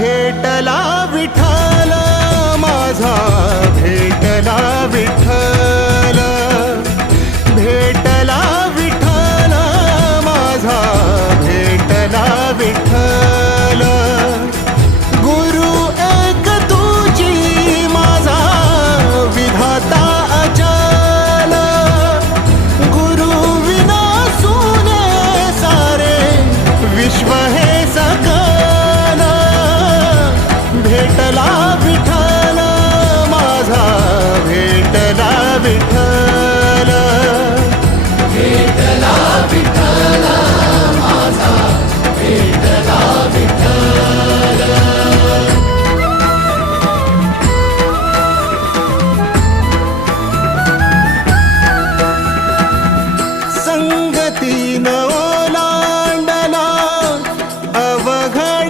भेटला विठाला माझा भेटला विठ्ठल माझा भेटला विठ्ठल भेटला विठ्ठल माझा भेटला विठ्ठल संगती